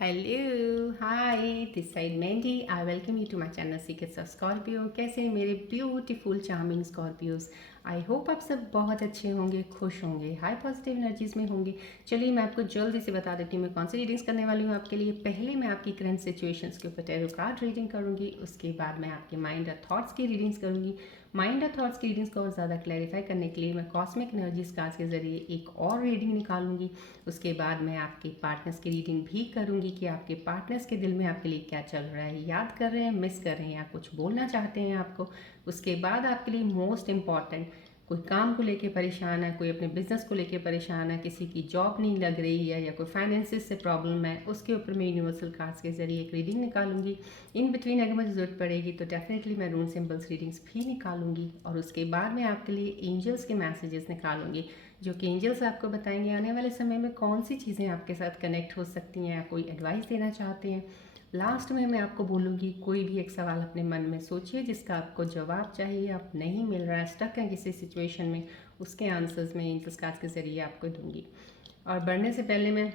Hello hi this side Mandy I welcome you to my channel secrets of Scorpio. कैसे हैं मेरे beautiful charming Scorpios. I hope आप सब बहुत अच्छे होंगे, खुश होंगे, हाई पॉजिटिव एनर्जीज में होंगे। चलिए मैं आपको जल्दी से बता देती हूँ मैं कौन सी रीडिंग्स करने वाली हूँ आपके लिए। पहले मैं आपकी करंट सिचुएशंस के ऊपर टैरो कार्ड रीडिंग करूँगी, उसके बाद मैं आपके माइंड और थॉट्स की रीडिंग्स करूँगी। माइंड और थॉट्स की रीडिंग्स को और ज़्यादा क्लैरिफाई करने के लिए मैं कॉस्मिक एनर्जीज कार्ड्स के ज़रिए एक और रीडिंग निकालूंगी। उसके बाद मैं आपके पार्टनर्स की रीडिंग भी करूंगी कि आपके पार्टनर्स के दिल में आपके लिए क्या चल रहा है, याद कर रहे हैं, मिस कर रहे हैं या कुछ बोलना चाहते हैं आपको। उसके बाद आपके लिए मोस्ट इम्पॉर्टेंट, कोई काम को लेके परेशान है, कोई अपने बिजनेस को लेके परेशान है, किसी की जॉब नहीं लग रही है या कोई फाइनेंसिस से प्रॉब्लम है, उसके ऊपर मैं यूनिवर्सल कार्ड्स के जरिए एक रीडिंग निकालूंगी। इन बिटवीन अगर मुझे ज़रूरत पड़ेगी तो डेफिनेटली मैं रून सिंबल्स रीडिंग्स भी निकालूंगी। और उसके बाद मैं आपके लिए एंजल्स के मैसेजेस निकालूंगी, जो कि एंजल्स आपको बताएंगे आने वाले समय में कौन सी चीज़ें आपके साथ कनेक्ट हो सकती हैं या कोई एडवाइस देना चाहते हैं। लास्ट में मैं आपको बोलूँगी कोई भी एक सवाल अपने मन में सोचिए जिसका आपको जवाब चाहिए, आप नहीं मिल रहा है, स्टक है किसी सिचुएशन में, उसके आंसर्स मैं एंजल्स कार्ड्स के ज़रिए आपको दूंगी। और बढ़ने से पहले मैं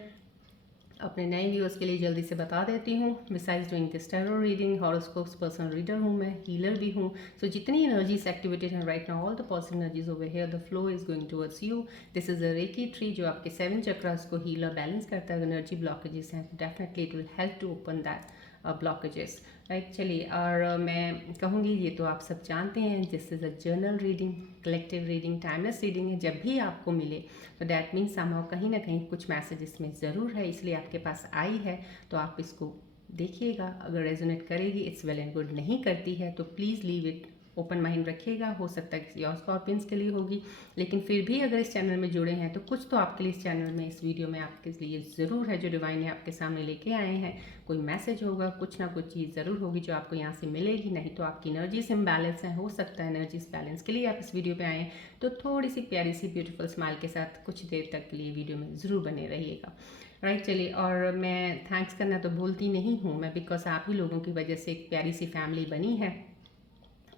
अपने नए व्यूअर्स के लिए जल्दी से बता देती हूँ, besides doing this tarot reading horoscopes personal reader हूँ मैं, हीलर भी हूँ। सो जितनी एनर्जीज एक्टिवेटेड हैं right now, all the positive energies over here, the flow is going towards you. This is a reiki tree जो आपके 7 चक्रास को हील और बैलेंस करता है। एनर्जी ब्लॉकेजेस हैं तो definitely it will help to open that blockages, right. चलिए, और मैं कहूँगी ये तो आप सब जानते हैं, this is a journal reading, collective reading, timeless reading है। जब भी आपको मिले तो डैट मीन्स समहाउ कहीं ना कहीं कुछ मैसेज इसमें ज़रूर है, इसलिए आपके पास आई है। तो आप इसको देखिएगा, अगर रेजोनेट करेगी इट्स वेल एंड गुड, नहीं करती है तो please leave it, open mind रखिएगा। हो सकता है किसी और स्कॉर्पियंस के लिए होगी, लेकिन फिर भी अगर इस चैनल में जुड़े हैं तो कुछ तो आपके लिए इस चैनल में, इस वीडियो में आपके लिए ज़रूर है जो डिवाइन ने आपके सामने लेके आए हैं। कोई मैसेज होगा, कुछ ना कुछ चीज़ ज़रूर होगी जो आपको यहाँ से मिलेगी। नहीं तो आपकी एनर्जीज इम्बैलेंस है, हो सकता है एनर्जीज बैलेंस के लिए आप इस वीडियो पे आए हैं, तो थोड़ी सी प्यारी सी ब्यूटीफुल स्माइल के साथ कुछ देर तक के लिए वीडियो में ज़रूर बने रहिएगा, राइट। चलिए, और मैं थैंक्स करना तो भूलती नहीं हूँ मैं, बिकॉज आप ही लोगों की वजह से एक प्यारी सी फैमिली बनी है।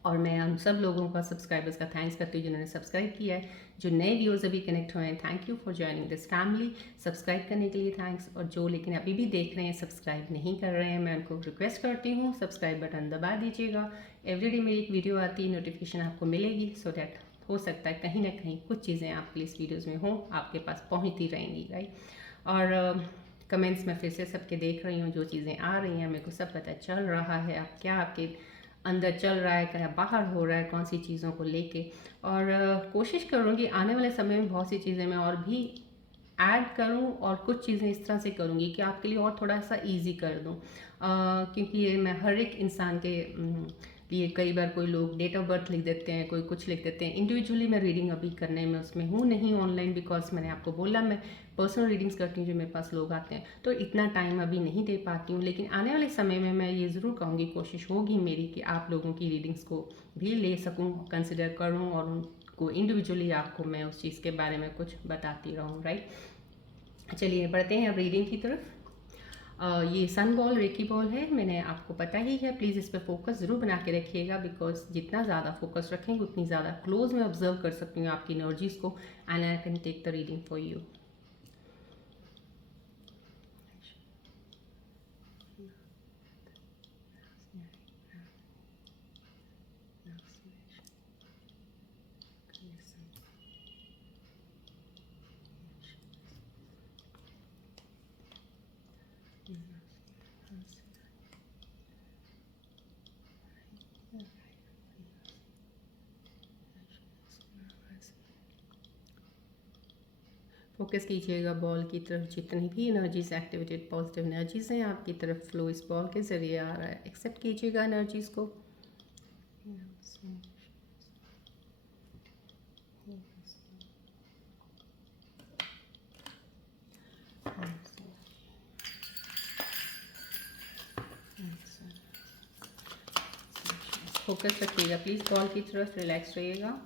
और मैं उन सब लोगों का, सब्सक्राइबर्स का थैंक्स करती हूँ जिन्होंने सब्सक्राइब किया है। जो नए व्यूअर्स अभी कनेक्ट हुए हैं, thank you for joining this family. Subscribe करने के लिए थैंक्स। और जो लेकिन अभी भी देख रहे हैं, सब्सक्राइब नहीं कर रहे हैं, मैं उनको रिक्वेस्ट करती हूँ सब्सक्राइब बटन दबा दीजिएगा। एवरीडे मेरी एक वीडियो आती है, नोटिफिकेशन आपको मिलेगी, सो डैट हो सकता है कहीं ना कहीं कुछ चीज़ें आपके लिए इस वीडियोज़ में हों, आपके पास पहुँचती रहेंगी, राइट। और कमेंट्स में फिर से सबके देख रही हूँ, जो चीज़ें आ रही हैं मेरे को सब पता चल रहा है, अब क्या आपके अंदर चल रहा है, क्या बाहर हो रहा है, कौन सी चीज़ों को लेके। और कोशिश करूँगी आने वाले समय में बहुत सी चीज़ें मैं और भी ऐड करूँ, और कुछ चीज़ें इस तरह से करूँगी कि आपके लिए और थोड़ा सा इजी कर दूँ। क्योंकि ये मैं हर एक इंसान के लिए, कई बार कोई लोग डेट ऑफ बर्थ लिख देते हैं, कोई कुछ लिख देते हैं। इंडिविजुअली मैं रीडिंग अभी करने में उसमें हूँ नहीं ऑनलाइन, बिकॉज मैंने आपको बोला मैं पर्सनल रीडिंग्स करती हूँ जो मेरे पास लोग आते हैं, तो इतना टाइम अभी नहीं दे पाती हूँ। लेकिन आने वाले समय में मैं ये ज़रूर कहूँगी, कोशिश होगी मेरी कि आप लोगों की रीडिंग्स को भी ले सकूँ, कंसिडर करूँ, और उनको इंडिविजुअली आपको मैं उस चीज़ के बारे में कुछ बताती रहूँ, राइट। चलिए बढ़ते हैं अब रीडिंग की तरफ। ये सन बॉल रेकी बॉल है, मैंने आपको पता ही है। प्लीज़ इस पर फोकस ज़रूर बना के रखिएगा, बिकॉज जितना ज़्यादा फोकस रखेंगे उतनी ज़्यादा क्लोज में ऑब्जर्व कर सकती हूँ आपकी एनर्जीज़ को, and I can take the reading for you. Focus कीजिएगा बॉल की तरफ, जितनी भी एनर्जीज एक्टिवेटेड पॉजिटिव एनर्जीज हैं आपकी तरफ, फ्लो इस बॉल के ज़रिए आ रहा है। एक्सेप्ट कीजिएगा एनर्जीज़ को। फोकस रखिएगा प्लीज़ बॉल की तरफ, रिलैक्स रहिएगा।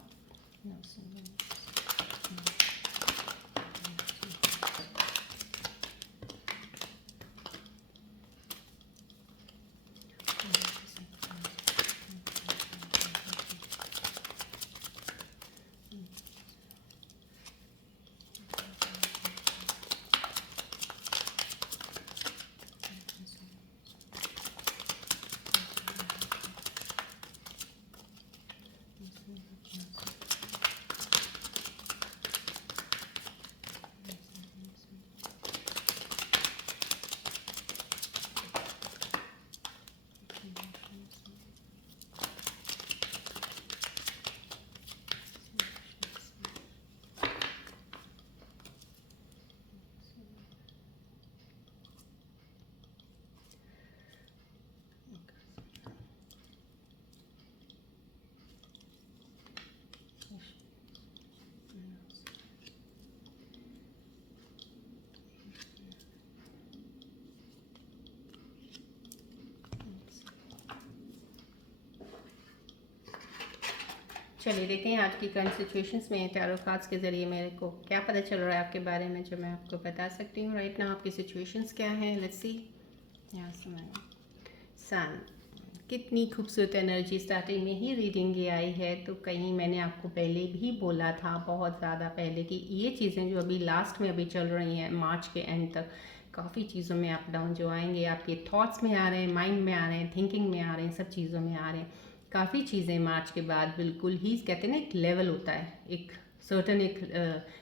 चलिए देखते हैं आज की करंट सिचुएशंस में टैरो कार्ड्स के ज़रिए मेरे को क्या पता चल रहा है आपके बारे में, जो मैं आपको बता सकती हूँ राइट नाउ। आपकी सिचुएशंस क्या हैं, लेट्स सी। यहाँ से मैं सन, कितनी खूबसूरत एनर्जी स्टार्टिंग में ही रीडिंग ये आई है। तो कहीं मैंने आपको पहले भी बोला था, बहुत ज़्यादा पहले, कि ये चीज़ें जो अभी लास्ट में अभी चल रही हैं मार्च के एंड तक, काफ़ी चीज़ों में अप डाउन जो आएंगे, आपके थॉट्स में आ रहे हैं, माइंड में आ रहे हैं, थिंकिंग में आ रहे हैं, सब चीज़ों में आ रहे हैं। काफ़ी चीज़ें मार्च के बाद बिल्कुल ही, कहते हैं ना, एक लेवल होता है, एक सर्टन एक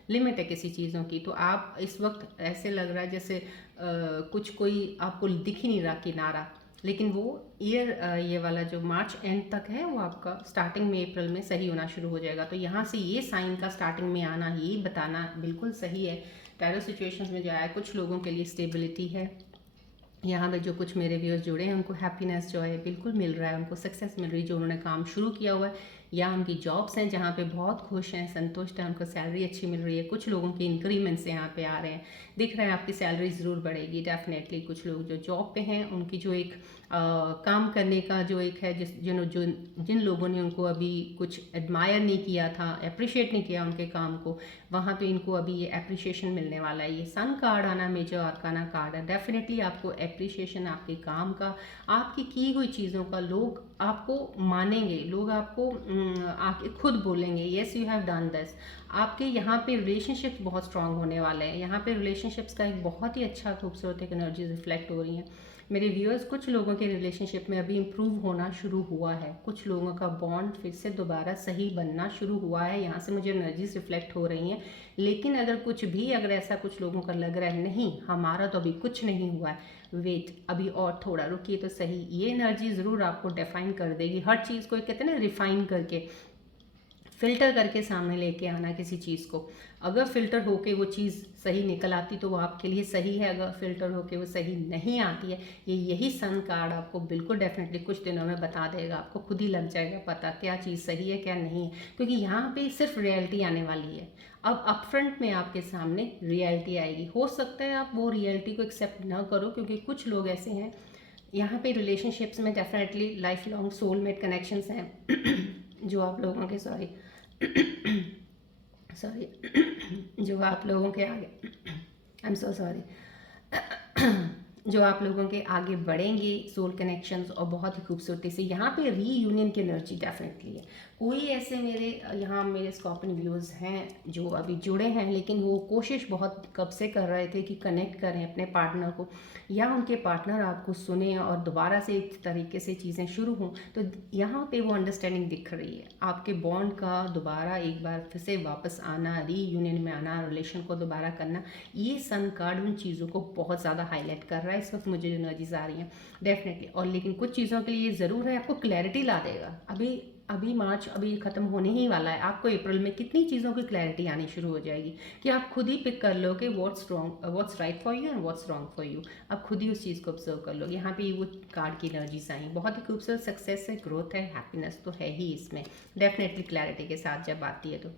लिमिट है किसी चीज़ों की। तो आप इस वक्त ऐसे लग रहा है जैसे कुछ कोई आपको दिख ही नहीं रहा किनारा, लेकिन वो ये वाला जो मार्च एंड तक है वो आपका स्टार्टिंग में अप्रैल में सही होना शुरू हो जाएगा। तो यहाँ से ये साइन का स्टार्टिंग में आना, ये बताना बिल्कुल सही है। टैरो सिचुएशंस में जो आया, कुछ लोगों के लिए स्टेबिलिटी है। यहाँ पे जो कुछ मेरे व्यूअर्स जुड़े हैं उनको हैप्पीनेस जो है बिल्कुल मिल रहा है, उनको सक्सेस मिल रही है जो उन्होंने काम शुरू किया हुआ है, या उनकी जॉब्स हैं जहाँ पे बहुत खुश हैं, संतुष्ट हैं, उनको सैलरी अच्छी मिल रही है। कुछ लोगों के इंक्रीमेंट्स यहाँ पे आ रहे हैं, दिख रहा है आपकी सैलरी ज़रूर बढ़ेगी डेफिनेटली। कुछ लोग जो जॉब पे हैं उनकी जो एक काम करने का जो एक है, जिन लोगों ने उनको अभी कुछ एडमायर नहीं किया था, अप्रिशिएट नहीं किया उनके काम को, वहाँ पे इनको अभी ये अप्रिशिएशन मिलने वाला है। ये सन कार्ड आना मेजर आर्काना कार्ड है, डेफिनेटली आपको अप्रिशिएशन आपके काम का, आपकी की हुई चीज़ों का, लोग आपको मानेंगे, लोग आपको आके खुद बोलेंगे yes you have done this. आपके यहाँ पे रिलेशनशिप्स बहुत स्ट्रांग होने वाले हैं। यहाँ पे रिलेशनशिप्स का एक बहुत ही अच्छा खूबसूरत एक एनर्जी रिफ्लेक्ट हो रही है मेरे व्यूअर्स। कुछ लोगों के रिलेशनशिप में अभी इम्प्रूव होना शुरू हुआ है, कुछ लोगों का बॉन्ड फिर से दोबारा सही बनना शुरू हुआ है। यहाँ से मुझे एनर्जीज रिफ्लेक्ट हो रही हैं। लेकिन अगर ऐसा कुछ लोगों का लग रहा है नहीं हमारा तो अभी कुछ नहीं हुआ है, वेट, अभी और थोड़ा रुकिए तो सही, ये एनर्जी ज़रूर आपको डिफाइन कर देगी। हर चीज़ को कहते हैं ना, रिफाइन करके, फिल्टर करके सामने लेके आना किसी चीज़ को। अगर फिल्टर होके वो चीज़ सही निकल आती तो वो आपके लिए सही है, अगर फिल्टर होके वो सही नहीं आती है, यही सन कार्ड आपको बिल्कुल डेफिनेटली कुछ दिनों में बता देगा। आपको खुद ही लग जाएगा पता क्या चीज़ सही है क्या नहीं है, क्योंकि यहाँ पे सिर्फ रियलिटी आने वाली है। अब अपफ्रंट में आपके सामने रियलिटी आएगी। हो सकता है आप वो रियलिटी को एक्सेप्ट ना करो, क्योंकि कुछ लोग ऐसे हैं यहाँ पे रिलेशनशिप्स में, definitely life long soulmate connections हैं जो आप लोगों के सॉरी जो आप लोगों के आगे, आई एम सो सॉरी, जो आप लोगों के आगे बढ़ेंगे सोल कनेक्शंस, और बहुत ही खूबसूरती से। यहाँ पे रीयूनियन की एनर्जी डेफिनेटली है। कोई ऐसे मेरे स्कॉर्पियन व्यूअर्स हैं जो अभी जुड़े हैं, लेकिन वो कोशिश बहुत कब से कर रहे थे कि कनेक्ट करें अपने पार्टनर को, या उनके पार्टनर आपको सुने और दोबारा से एक तरीके से चीज़ें शुरू हों। तो यहाँ पे वो अंडरस्टैंडिंग दिख रही है, आपके बॉन्ड का दोबारा एक बार फिर से वापस आना, रीयूनियन में आना, रिलेशन को दोबारा करना। ये सन कार्ड उन चीज़ों को बहुत ज़्यादा हाईलाइट कर रहा है इस वक्त, मुझे एनर्जीज आ रही हैं डेफिनेटली। और लेकिन कुछ चीज़ों के लिए ज़रूर है, आपको क्लैरिटी ला देगा। अभी मार्च अभी ख़त्म होने ही वाला है, आपको अप्रैल में कितनी चीज़ों की क्लैरिटी आनी शुरू हो जाएगी कि आप खुद ही पिक कर लो कि what's right for you and what's wrong for you. आप खुद ही उस चीज़ को ऑब्जर्व कर लो। यहाँ पे वो कार्ड की एनर्जीज आई, बहुत ही खूबसूरत, सक्सेस है, ग्रोथ है, हैप्पीनेस तो है ही इसमें डेफिनेटली, क्लैरिटी के साथ जब आती है तो।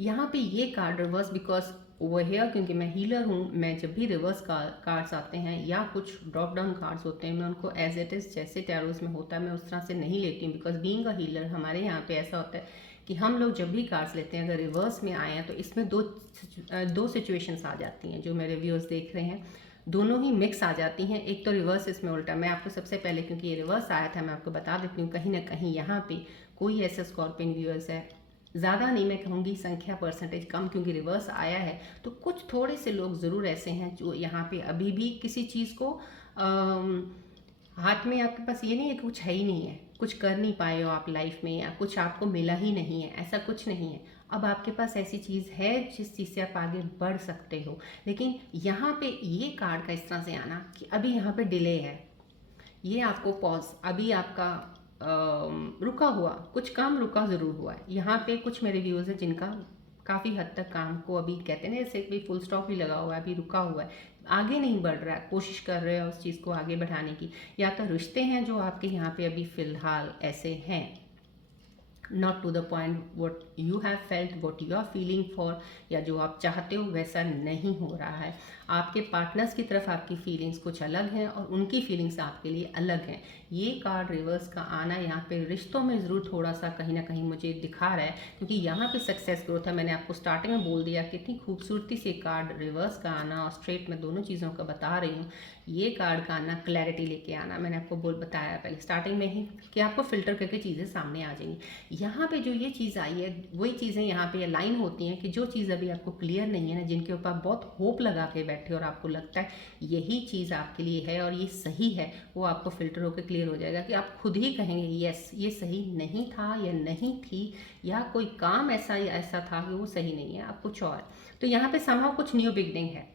यहाँ पे ये card reverse because over here, क्योंकि मैं हीलर हूँ, मैं जब भी रिवर्स कार्ड्स आते हैं या कुछ ड्रॉप डाउन कार्ड्स होते हैं, मैं उनको एज इट इज़ जैसे टैरोस में होता है मैं उस तरह से नहीं लेती हूँ। बिकॉज बीइंग अ हीलर हमारे यहाँ पे ऐसा होता है कि हम लोग जब भी कार्ड्स लेते हैं अगर रिवर्स में आए हैं तो इसमें दो सिचुएशंस आ जाती हैं जो मेरे व्यूअर्स देख रहे हैं, दोनों ही मिक्स आ जाती हैं। एक तो रिवर्स, इसमें उल्टा। मैं आपको सबसे पहले, क्योंकि ये रिवर्स आया था, मैं आपको बता देती हूँ, कहीं ना कहीं यहाँ पे कोई ऐसा स्कॉर्पियन व्यूअर्स है, ज़्यादा नहीं मैं कहूँगी संख्या, परसेंटेज कम, क्योंकि रिवर्स आया है तो कुछ थोड़े से लोग ज़रूर ऐसे हैं जो यहाँ पे अभी भी किसी चीज़ को हाथ में, आपके पास ये नहीं है कि कुछ है ही नहीं है, कुछ कर नहीं पाए हो आप लाइफ में, या कुछ आपको मिला ही नहीं है, ऐसा कुछ नहीं है। अब आपके पास ऐसी चीज़ है जिस चीज़ से आप आगे बढ़ सकते हो। लेकिन यहाँ पे ये कार्ड का इस तरह से आना कि अभी यहाँ पे डिले है, ये आपको पॉज, अभी आपका रुका हुआ कुछ काम रुका ज़रूर हुआ है। यहाँ पे कुछ मेरे व्यूअर्स हैं जिनका काफ़ी हद तक काम को अभी, कहते हैं ना, जैसे भी फुल स्टॉप भी लगा हुआ है, अभी रुका हुआ है, आगे नहीं बढ़ रहा है, कोशिश कर रहे हैं उस चीज़ को आगे बढ़ाने की। या तो रिश्ते हैं जो आपके यहाँ पे अभी फ़िलहाल ऐसे हैं, not to the point what you have felt, what you are feeling for, या जो आप चाहते हो वैसा नहीं हो रहा है। आपके पार्टनर्स की तरफ आपकी फीलिंग्स कुछ अलग हैं और उनकी फीलिंग्स आपके लिए अलग हैं। ये कार्ड रिवर्स का आना यहाँ पे रिश्तों में ज़रूर थोड़ा सा कहीं ना कहीं मुझे दिखा रहा है, क्योंकि यहाँ पे सक्सेस ग्रोथ है। मैंने आपको स्टार्टिंग में बोल दिया कितनी खूबसूरती से कार्ड रिवर्स का आना और स्ट्रेट में दोनों चीज़ों का बता रही हूँ। ये कार्ड का आना क्लैरिटी लेके आना, मैंने आपको बताया पहले स्टार्टिंग में ही कि आपको फिल्टर करके चीज़ें सामने आ जाएंगी। यहाँ पे जो ये चीज़ आई है वही चीज़ें यहाँ पे अलाइन होती हैं कि जो चीज़ अभी आपको क्लियर नहीं है ना, जिनके ऊपर आप बहुत होप लगा के बैठे हो और आपको लगता है यही चीज़ आपके लिए है और ये सही है, वो आपको फिल्टर होकर क्लियर हो जाएगा कि आप खुद ही कहेंगे यस ये सही नहीं था या नहीं थी, या कोई काम ऐसा या ऐसा था कि वो सही नहीं है, आप कुछ और। तो यहाँ पे समहाउ कुछ न्यू बिगनिंग है।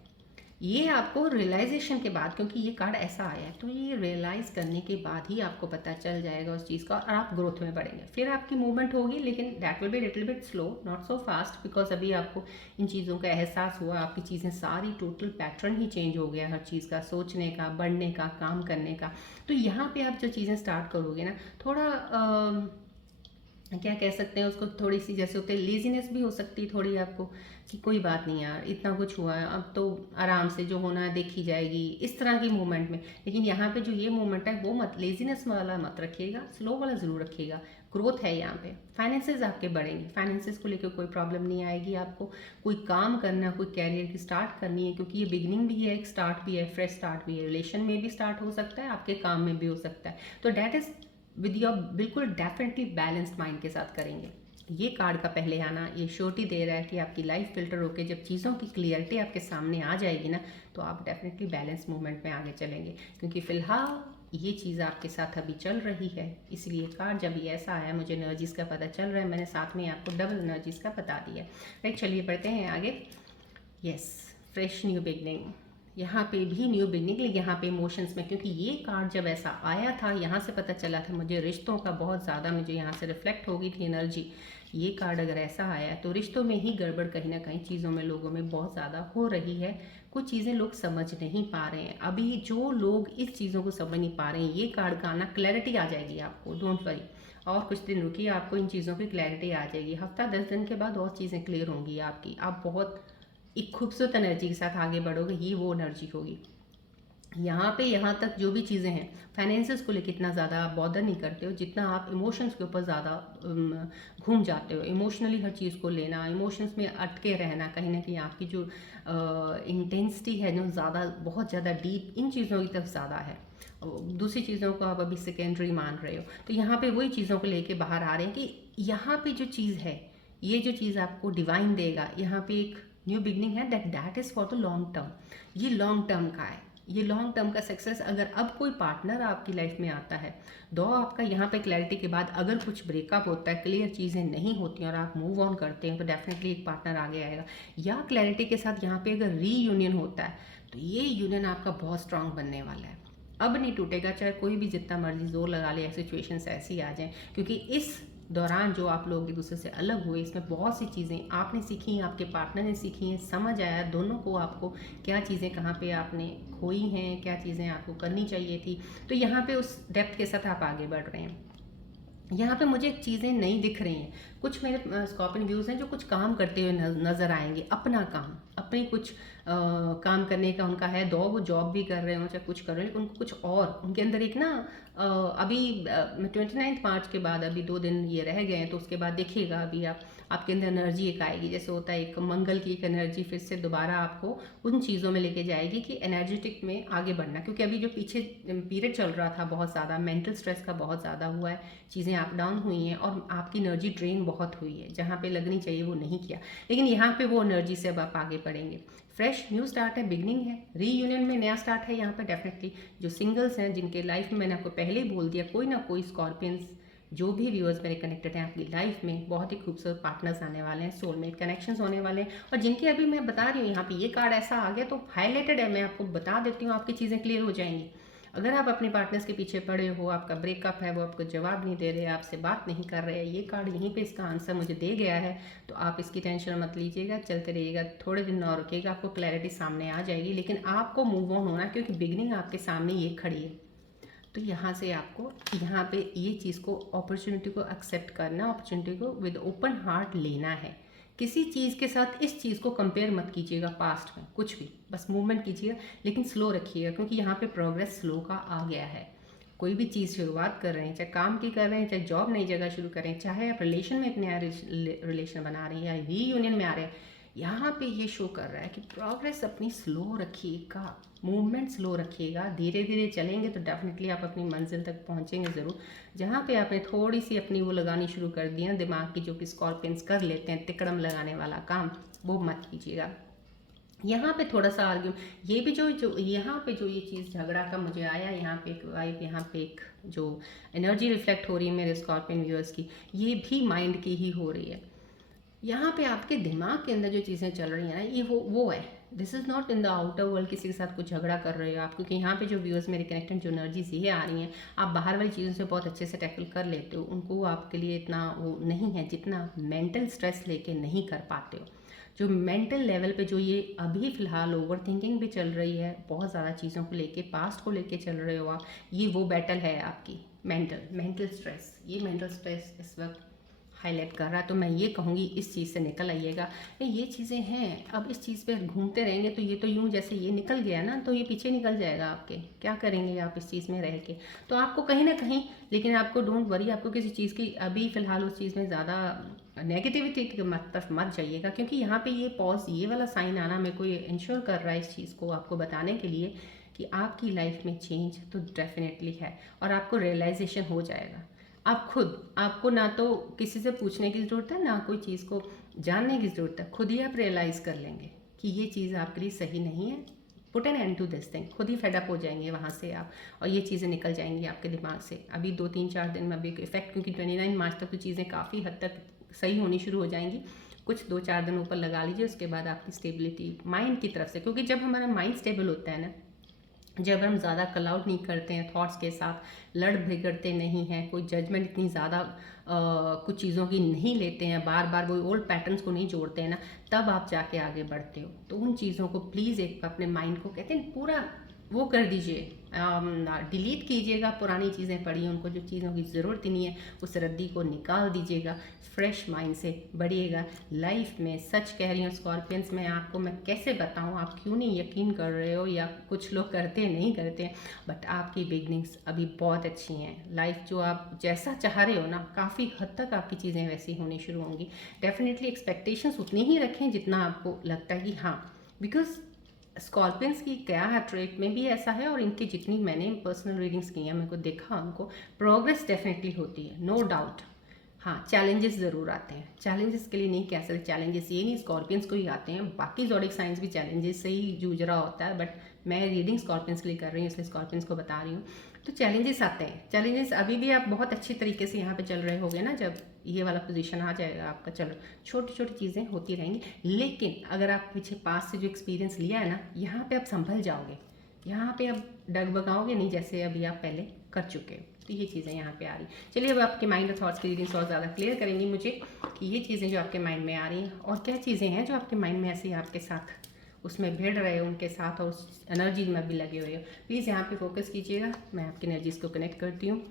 ये आपको रियलाइजेशन के बाद, क्योंकि ये कार्ड ऐसा आया है, तो ये रियलाइज़ करने के बाद ही आपको पता चल जाएगा उस चीज़ का और आप ग्रोथ में बढ़ेंगे। फिर आपकी मूवमेंट होगी, लेकिन that will be little bit slow, not so fast, because अभी आपको इन चीज़ों का एहसास हुआ, आपकी चीज़ें सारी टोटल पैटर्न ही चेंज हो गया हर चीज़ का, सोचने का, बढ़ने का, काम करने का। तो यहाँ पर आप जो चीज़ें स्टार्ट करोगे ना, थोड़ा क्या कह सकते हैं उसको, थोड़ी सी जैसे होते हैं लेजीनेस भी हो सकती है थोड़ी आपको, कि कोई बात नहीं यार इतना कुछ हुआ है, अब तो आराम से जो होना है देखी जाएगी, इस तरह की मूवमेंट में। लेकिन यहाँ पे जो ये मूवमेंट है वो मत लेजीनेस वाला मत रखिएगा, स्लो वाला ज़रूर रखिएगा। ग्रोथ है यहाँ पे, फाइनेंसेस आपके बढ़ेंगे, फाइनेंसेस को लेकर कोई प्रॉब्लम नहीं आएगी आपको। कोई काम करना, कोई कैरियर की स्टार्ट करनी है, क्योंकि ये बिगनिंग भी है, एक स्टार्ट भी है, फ्रेश स्टार्ट भी है, रिलेशन में भी स्टार्ट हो सकता है, आपके काम में भी हो सकता है। तो डैट इज़ विद योर बिल्कुल डेफिनेटली बैलेंस्ड माइंड के साथ करेंगे। ये कार्ड का पहले आना ये श्योरिटी दे रहा है कि आपकी लाइफ फिल्टर होकर जब चीज़ों की क्लियरिटी आपके सामने आ जाएगी ना, तो आप डेफिनेटली बैलेंस मूवमेंट में आगे चलेंगे। क्योंकि फिलहाल ये चीज़ आपके साथ अभी चल रही है, इसलिए कार्ड जब ये ऐसा आया, मुझे एनर्जीज़ का पता चल रहा है, मैंने साथ में आपको डबल एनर्जीज़ का बता दिया। राइट, चलिए बढ़ते हैं आगे। यस, फ्रेश न्यू बिगनिंग, यहाँ पे भी न्यू बिगनिंग, लेकिन यहाँ पे इमोशंस में, क्योंकि ये कार्ड जब ऐसा आया था यहाँ से पता चला था मुझे रिश्तों का बहुत ज़्यादा, मुझे यहाँ से रिफ्लेक्ट हो गई थी एनर्जी। ये कार्ड अगर ऐसा आया तो रिश्तों में ही गड़बड़ कहीं ना कहीं चीज़ों में लोगों में बहुत ज़्यादा हो रही है। कुछ चीज़ें लोग समझ नहीं पा रहे हैं, अभी जो लोग इस चीज़ों को समझ नहीं पा रहे हैं, ये कार्ड का आना क्लैरिटी आ जाएगी आपको, डोंट वरी। और कुछ दिन रुकिए, आपको इन चीज़ों की क्लैरिटी आ जाएगी, हफ्ता 10 दिन के बाद और चीज़ें क्लियर होंगी आपकी, आप बहुत एक खूबसूरत एनर्जी के साथ आगे बढ़ोगे, ये वो एनर्जी होगी। यहाँ पे यहाँ तक जो भी चीज़ें हैं, फाइनेंसेस को लेकर इतना ज़्यादा आप बॉदर नहीं करते हो जितना आप इमोशंस के ऊपर ज़्यादा घूम जाते हो। इमोशनली हर चीज़ को लेना, इमोशंस में अटके रहना, कहीं ना कहीं आपकी जो इंटेंसिटी है जो ज़्यादा, बहुत ज़्यादा डीप इन चीज़ों की तरफ ज़्यादा है, दूसरी चीज़ों को आप अभी सेकेंडरी मान रहे हो। तो यहाँ पे वही चीज़ों को लेके बाहर आ रहे हैं कि यहाँ पे जो चीज़ है, ये जो चीज़ आपको डिवाइन देगा, यहाँ पे एक न्यू बिगनिंग है, that is for the long term. ये लॉन्ग टर्म का है, ये लॉन्ग टर्म का सक्सेस। अगर अब कोई पार्टनर आपकी लाइफ में आता है, दो आपका यहाँ पे क्लैरिटी के बाद अगर कुछ ब्रेकअप होता है, क्लियर चीज़ें नहीं होती और आप मूव ऑन करते हैं, तो डेफिनेटली एक पार्टनर आगे आएगा। या क्लैरिटी के साथ यहाँ पे अगर रीयूनियन होता है, तो ये यूनियन आपका बहुत स्ट्रांग बनने वाला है, अब नहीं टूटेगा, चाहे कोई भी जितना मर्जी जोर लगा ले या सिचुएशंस ऐसी आ जाएं। क्योंकि इस दौरान जो आप लोग एक दूसरे से अलग हुए, इसमें बहुत सी चीज़ें आपने सीखी, आपके पार्टनर ने सीखी हैं, समझ आया दोनों को आपको क्या चीज़ें कहाँ पे आपने खोई हैं, क्या चीज़ें आपको करनी चाहिए थी। तो यहाँ पे उस डेप्थ के साथ आप आगे बढ़ रहे हैं। यहाँ पे मुझे चीज़ें नहीं दिख रही हैं, कुछ मेरे स्कॉर्पियन व्यूज़ हैं जो कुछ काम करते हुए नज़र आएंगे, अपना काम, अपने कुछ काम करने का उनका है, दो वो जॉब भी कर रहे हो चाहे कुछ कर रहे हो, लेकिन उनको कुछ और उनके अंदर एक ना अभी 29 मार्च के बाद अभी 2 दिन ये रह गए हैं, तो उसके बाद देखिएगा अभी आपके अंदर एनर्जी एक आएगी, जैसे होता है एक मंगल की एक एनर्जी फिर से दोबारा आपको उन चीज़ों में लेके जाएगी कि एनर्जेटिक में आगे बढ़ना। क्योंकि अभी जो पीछे पीरियड चल रहा था बहुत ज़्यादा मेंटल स्ट्रेस का बहुत ज़्यादा हुआ है, चीज़ें अप डाउन हुई हैं और आपकी एनर्जी ड्रेन बहुत हुई है, जहाँ पे लगनी चाहिए वो नहीं किया, लेकिन यहाँ पे वो एनर्जी से अब आप आगे बढ़ेंगे। फ्रेश न्यू स्टार्ट है, बिगनिंग है, रीयूनियन में नया स्टार्ट है यहाँ पे डेफिनेटली। जो सिंगल्स हैं जिनके लाइफ में मैंने आपको पहले ही बोल दिया, कोई ना कोई स्कॉर्पियंस जो भी व्यूअर्स मेरे कनेक्टेड हैं आपकी लाइफ में, बहुत ही खूबसूरत पार्टनर्स आने वाले हैं, सोलमेट कनेक्शंस होने वाले हैं। और जिनके अभी मैं बता रही हूँ यहाँ पे ये कार्ड ऐसा आ गया तो हाईलाइटेड है, मैं आपको बता देती हूँ, आपकी चीज़ें क्लियर हो जाएंगी। अगर आप अपने पार्टनर्स के पीछे पड़े हो, आपका ब्रेकअप है, वो आपको जवाब नहीं दे रहे, आपसे बात नहीं कर रहे, ये कार्ड यहीं पे इसका आंसर मुझे दे गया है, तो आप इसकी टेंशन मत लीजिएगा, चलते रहिएगा, थोड़े दिन और रुकिएगा, आपको क्लैरिटी सामने आ जाएगी। लेकिन आपको मूव ऑन होना, क्योंकि बिगनिंग आपके सामने ये खड़ी है। तो यहाँ से आपको यहाँ पे ये चीज़ को, अपॉर्चुनिटी को एक्सेप्ट करना, अपॉर्चुनिटी को विद ओपन हार्ट लेना है किसी चीज़ के साथ इस चीज़ को कंपेयर मत कीजिएगा पास्ट में, कुछ भी, बस मूवमेंट कीजिएगा लेकिन स्लो रखिएगा, क्योंकि यहाँ पे प्रोग्रेस स्लो का आ गया है। कोई भी चीज़ शुरुआत कर रहे हैं, चाहे काम की कर रहे हैं, चाहे जॉब नई जगह शुरू कर रहे हैं, चाहे आप रिलेशन में एक नया रिलेशन बना रहे हैं या रीयूनियन में आ रहे हैं, यहाँ पे ये शो कर रहा है कि प्रोग्रेस अपनी स्लो रखिएगा, मूवमेंट स्लो रखिएगा। धीरे धीरे चलेंगे तो डेफिनेटली आप अपनी मंजिल तक पहुँचेंगे ज़रूर। जहाँ पे आपने थोड़ी सी अपनी वो लगानी शुरू कर दी है दिमाग की, जो कि स्कॉर्पियंस कर लेते हैं, तिकड़म लगाने वाला काम, वो मत कीजिएगा। यहाँ पे थोड़ा सा आर्ग्यू, ये भी जो यहाँ पे जो ये चीज़ झगड़ा का मुझे आया, यहाँ पे एक वाइब, यहाँ पे एक जो एनर्जी रिफ्लेक्ट हो रही है मेरे स्कॉर्पियन व्यूअर्स की, ये भी माइंड की ही हो रही है। यहाँ पे आपके दिमाग के अंदर जो चीज़ें चल रही हैं ना, ये वो है। This is not in the outer world, किसी के साथ कुछ झगड़ा कर रहे हो आप, क्योंकि यहाँ पे जो व्यूअर्स मेरे कनेक्टेड जो एनर्जीज ये आ रही हैं, आप बाहर वाली चीज़ों से बहुत अच्छे से टैकल कर लेते हो, उनको आपके लिए इतना वो नहीं है जितना मेंटल स्ट्रेस लेके नहीं कर पाते हो। जो मेंटल लेवल पे जो ये अभी फ़िलहाल ओवर थिंकिंग भी चल रही है, बहुत ज़्यादा चीज़ों को लेके, पास्ट को लेके चल रहे हो आप, ये वो बैटल है आपकी मेंटल स्ट्रेस। ये मेंटल स्ट्रेस इस वक्त हाईलाइट कर रहा है। तो मैं ये कहूँगी इस चीज़ से निकल आइएगा। ये चीज़ें हैं, अब इस चीज़ पे घूमते रहेंगे तो ये तो यूँ जैसे ये निकल गया ना, तो ये पीछे निकल जाएगा आपके। क्या करेंगे आप इस चीज़ में रह के? तो आपको कहीं ना कहीं, लेकिन आपको डोंट वरी, आपको किसी चीज़ की अभी फ़िलहाल उस चीज़ में ज़्यादा नेगेटिविटी की तरफ मत जाइएगा, क्योंकि यहाँ पे ये पॉज, ये वाला साइन आना मेरे को ये इंश्योर कर रहा है इस चीज़ को आपको बताने के लिए कि आपकी लाइफ में चेंज तो डेफिनेटली है, और आपको रियलाइजेशन हो जाएगा। आप खुद, आपको ना तो किसी से पूछने की ज़रूरत है, ना कोई चीज़ को जानने की ज़रूरत है, खुद ही आप रियलाइज़ कर लेंगे कि ये चीज़ आपके लिए सही नहीं है। Put an end to this thing, खुद ही फेडअप हो जाएंगे वहाँ से आप, और ये चीज़ें निकल जाएंगी आपके दिमाग से। अभी 2-3-4 दिन में अभी इफेक्ट, क्योंकि 29 मार्च तक तो चीज़ें काफ़ी हद तक सही होनी शुरू हो जाएंगी। कुछ 2-4 दिन ऊपर लगा लीजिए, उसके बाद आपकी स्टेबिलिटी माइंड की तरफ से, क्योंकि जब हमारा माइंड स्टेबल होता है ना, जब हम ज़्यादा क्लाउड नहीं करते हैं थॉट्स के साथ, लड़ झगड़ते नहीं हैं, कोई जजमेंट इतनी ज़्यादा कुछ चीज़ों की नहीं लेते हैं, बार बार वही ओल्ड पैटर्न्स को नहीं जोड़ते हैं ना, तब आप जाके आगे बढ़ते हो। तो उन चीज़ों को प्लीज़ एक अपने माइंड को, कहते हैं, पूरा वो कर दीजिए, डिलीट कीजिएगा। पुरानी चीज़ें पड़ी हैं, उनको जो चीज़ों की ज़रूरत ही नहीं है, उस रद्दी को निकाल दीजिएगा। फ्रेश माइंड से बढ़िएगा लाइफ में। सच कह रही हूँ स्कॉर्पियंस, मैं आपको, मैं कैसे बताऊँ, आप क्यों नहीं यकीन कर रहे हो, या कुछ लोग करते नहीं करते हैं, बट आपकी बिगनिंग्स अभी बहुत अच्छी हैं। लाइफ जो आप जैसा चाह रहे हो ना, काफ़ी हद तक आपकी चीज़ें वैसी होनी शुरू होंगी। डेफिनेटली एक्सपेक्टेशंस उतनी ही रखें जितना आपको लगता है कि हाँ, बिकॉज स्कॉर्पियंस की क्या है, ट्रेट में भी ऐसा है, और इनकी जितनी मैंने पर्सनल रीडिंग्स की हैं, मेरे को देखा, उनको प्रोग्रेस डेफिनेटली होती है, नो डाउट। हाँ, चैलेंजेस ज़रूर आते हैं, चैलेंजेस के लिए नहीं कह सकते, चैलेंजेस ये नहीं स्कॉर्पियंस को ही आते हैं, बाकी ज़ोडिक साइंस भी चैलेंजेस से ही जूझ रहा होता है, बट मैं रीडिंग स्कॉर्पियंस के लिए कर रही हूँ, इसलिए स्कॉर्पियंस को बता रही हूँ। तो चैलेंजेस आते हैं, चैलेंजेस अभी भी आप बहुत अच्छी तरीके से यहाँ पे चल रहे होगे ना, जब ये वाला पोजीशन आ जाएगा आपका, चलो छोटी छोटी चीज़ें होती रहेंगी, लेकिन अगर आप पीछे पास से जो एक्सपीरियंस लिया है ना, यहाँ पे आप संभल जाओगे, यहाँ पे आप डगबगाओगे नहीं जैसे अभी आप पहले कर चुके हो। तो ये चीज़ें यहाँ पे आ रही। चलिए अब आपके माइंड और थॉट्स की रीडिंग्स और ज़्यादा क्लियर करेंगी मुझे कि ये चीज़ें जो आपके माइंड में आ रही हैं, और क्या चीज़ें हैं जो आपके माइंड में ऐसे ही आपके साथ उसमें भिड़ रहे हो, उनके साथ, और उस एनर्जी में भी लगे हुए हो। प्लीज़ यहाँ पे फोकस कीजिएगा, मैं आपकी एनर्जीज़ को कनेक्ट करती हूँ।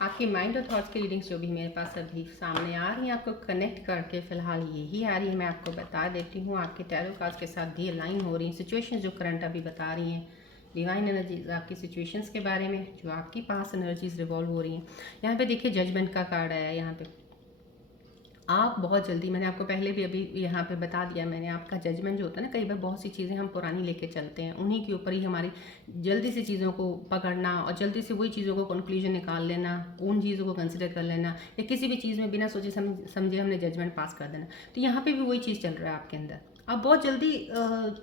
आपकी माइंड और थॉट्स की रीडिंग्स जो भी मेरे पास अभी सामने आ रही हैं, आपको कनेक्ट करके फ़िलहाल यही आ रही है, मैं आपको बता देती हूँ। आपके टैरो कार्ड्स के साथ भी अलाइन हो रही हैं सिचुएशंस जो करंट अभी बता रही हैं, डिवाइन एनर्जीज आपकी सिचुएशंस के बारे में, जो आपकी पास एनर्जीज रिवॉल्व हो रही हैं। यहाँ पे देखिए जजमेंट का कार्ड आया है, यहाँ पे आप बहुत जल्दी, मैंने आपको पहले भी अभी यहाँ पे बता दिया मैंने, आपका जजमेंट जो होता है ना, कई बार बहुत सी चीज़ें हम पुरानी लेके चलते हैं, उन्हीं के ऊपर ही हमारी जल्दी से चीज़ों को पकड़ना और जल्दी से वही चीज़ों को कंक्लूजन निकाल लेना, उन चीज़ों को कंसिडर कर लेना, या किसी भी चीज़ में बिना सोचे समझे हमने जजमेंट पास कर देना। तो यहाँ पे भी वही चीज़ चल रहा है आपके अंदर। आप बहुत जल्दी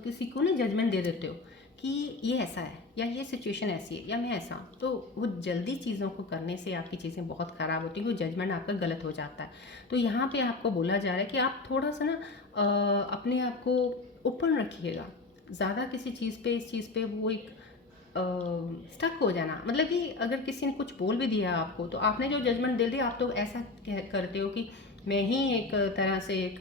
किसी को ना जजमेंट दे देते हो कि ये ऐसा है, या ये सिचुएशन ऐसी है, या मैं ऐसा हूँ। तो वो जल्दी चीज़ों को करने से आपकी चीज़ें बहुत ख़राब होती हैं, वो जजमेंट आपका गलत हो जाता है। तो यहाँ पे आपको बोला जा रहा है कि आप थोड़ा सा ना अपने आप को ओपन रखिएगा। ज़्यादा किसी चीज़ पे, इस चीज़ पे वो एक स्टक हो जाना, मतलब कि अगर किसी ने कुछ बोल भी दिया आपको, तो आपने जो जजमेंट दे दिया, आप तो ऐसा करते हो कि मैं ही एक तरह से एक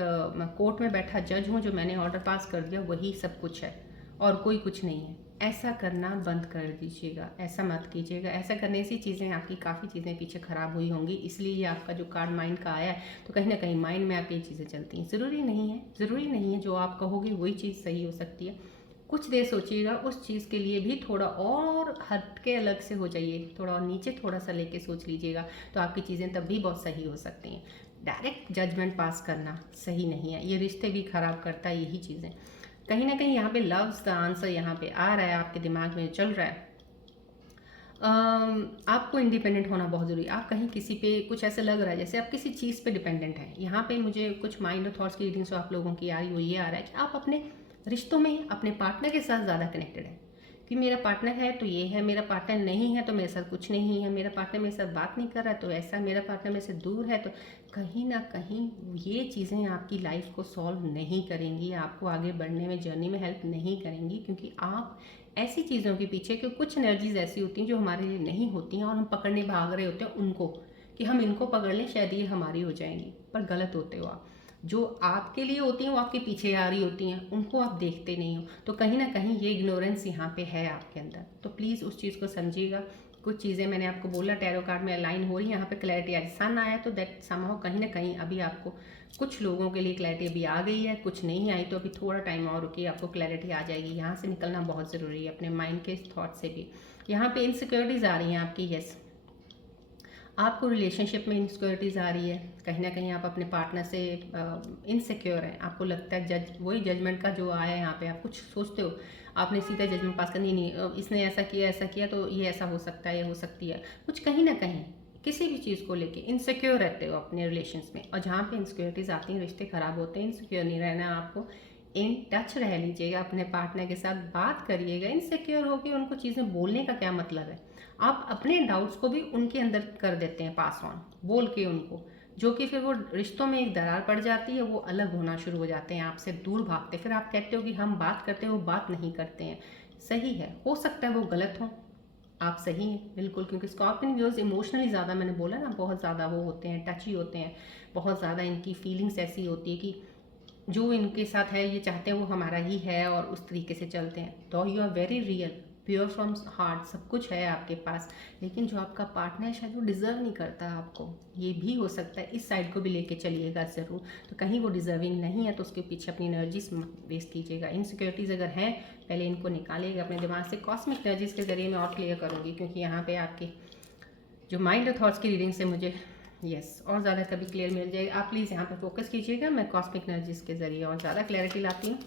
कोर्ट में बैठा जज हूँ, जो मैंने ऑर्डर पास कर दिया वही सब कुछ है और कोई कुछ नहीं है। ऐसा करना बंद कर दीजिएगा, ऐसा मत कीजिएगा। ऐसा करने से चीज़ें आपकी काफ़ी चीज़ें पीछे ख़राब हुई होंगी। इसलिए ये आपका जो कार्ड माइंड का आया है, तो कहीं ना कहीं माइंड में आपकी चीज़ें चलती हैं। ज़रूरी नहीं है जो आप कहोगे वही चीज़ सही हो सकती है। कुछ देर सोचिएगा, उस चीज़ के लिए भी थोड़ा और हट के अलग से हो जाइए, थोड़ा और नीचे थोड़ा सा लेके सोच लीजिएगा, तो आपकी चीज़ें तब भी बहुत सही हो सकती हैं। डायरेक्ट जजमेंट पास करना सही नहीं है, ये रिश्ते भी ख़राब करता है यही चीज़ें। कहीं ना कहीं यहाँ पे लव्स द आंसर यहाँ पे आ रहा है, आपके दिमाग में चल रहा है। आपको इंडिपेंडेंट होना बहुत ज़रूरी है। आप कहीं किसी पे, कुछ ऐसा लग रहा है जैसे आप किसी चीज़ पे डिपेंडेंट हैं। यहाँ पे मुझे कुछ माइंड और थॉट्स की रीडिंग्स जो आप लोगों की आ रही, वो ये आ रहा है कि आप अपने रिश्तों में अपने पार्टनर के साथ ज़्यादा कनेक्टेड है, कि मेरा पार्टनर है तो ये है, मेरा पार्टनर नहीं है तो मेरे साथ कुछ नहीं है, मेरा पार्टनर मेरे साथ बात नहीं कर रहा है तो ऐसा, मेरा पार्टनर मेरे से दूर है, तो कहीं ना कहीं ये चीज़ें आपकी लाइफ को सॉल्व नहीं करेंगी, आपको आगे बढ़ने में, जर्नी में हेल्प नहीं करेंगी, क्योंकि आप ऐसी चीज़ों के पीछे, कि कुछ एनर्जीज ऐसी होती हैं जो हमारे लिए नहीं होती हैं और हम पकड़ने भाग रहे होते हैं उनको, कि हम इनको पकड़ लें शायद ये हमारी हो जाएंगी, पर गलत होते हो आप। जो आपके लिए होती हैं वो आपके पीछे आ रही होती हैं, उनको आप देखते नहीं हो, तो कहीं ना कहीं ये इग्नोरेंस यहाँ पे है आपके अंदर। तो प्लीज़ उस चीज़ को समझिएगा। कुछ चीज़ें मैंने आपको बोला, टैरो कार्ड में अलाइन हो रही है, यहाँ पे क्लैरिटी आज सन आया, तो दैट समहाउ कहीं ना कहीं अभी आपको, कुछ लोगों के लिए क्लैरिटी अभी आ गई है, कुछ नहीं आई, तो अभी थोड़ा टाइम और रुकिए, आपको क्लैरिटी आ जाएगी। यहाँ से निकलना बहुत ज़रूरी है, अपने माइंड के थॉट से भी। यहाँ पे इनसिक्योरिटीज़ आ रही हैं आपकी, यस, आपको रिलेशनशिप में इनसिक्योरिटीज़ आ रही है, कहीं ना कहीं आप अपने पार्टनर से इनसिक्योर हैं, आपको लगता है वही जजमेंट का जो आया है यहाँ पे, आप कुछ सोचते हो, आपने सीधा जजमेंट पास कर, नहीं इसने ऐसा किया तो ये ऐसा हो सकता है, ये हो सकती है, कुछ कहीं ना कहीं किसी भी चीज़ को लेके इनसिक्योर रहते हो अपने रिलेशंस में। और जहाँ पे इनसिक्योरिटीज़ आती हैं रिश्ते ख़राब होते हैं। इनसिक्योर नहीं रहना आपको, इन टच रह लीजिएगा अपने पार्टनर के साथ, बात करिएगा। इनसिक्योर होकर उनको चीज़ें बोलने का क्या मतलब है, आप अपने डाउट्स को भी उनके अंदर कर देते हैं पास ऑन, बोल के उनको, जो कि फिर वो रिश्तों में एक दरार पड़ जाती है, वो अलग होना शुरू हो जाते हैं, आपसे दूर भागते, फिर आप कहते हो कि हम बात करते हैं, वो बात नहीं करते हैं। सही है, हो सकता है वो गलत हो, आप सही हैं बिल्कुल, क्योंकि स्कॉर्पियन व्यूअर्स इमोशनली ज़्यादा, मैंने बोला ना, बहुत ज़्यादा वो होते हैं, टची होते हैं, बहुत ज़्यादा इनकी फीलिंग्स ऐसी होती है कि जो इनके साथ है ये चाहते हैं वो हमारा ही है, और उस तरीके से चलते हैं। तो you are very real, pure from heart, सब कुछ है आपके पास, लेकिन जो आपका पार्टनर है शायद वो डिज़र्व नहीं करता आपको, ये भी हो सकता है। इस साइड को भी लेके चलिएगा ज़रूर, तो कहीं वो डिज़र्विंग नहीं है तो उसके पीछे अपनी एनर्जीज वेस्ट कीजिएगा। इनसिक्योरिटीज़ अगर हैं, पहले इनको निकालिएगा अपने दिमाग से। कॉस्मिक एनर्जीज़ के ज़रिए मैं और क्लियर करूँगी, क्योंकि यहाँ पे आपके जो माइंड और थॉट्स की रीडिंग से मुझे यस और ज़्यादा कभी क्लियर मिल जाएगा। आप प्लीज़ यहाँ पे फोकस कीजिएगा, मैं कॉस्मिक एनर्जीज़ के ज़रिए और ज़्यादा क्लैरिटी लाती हूँ।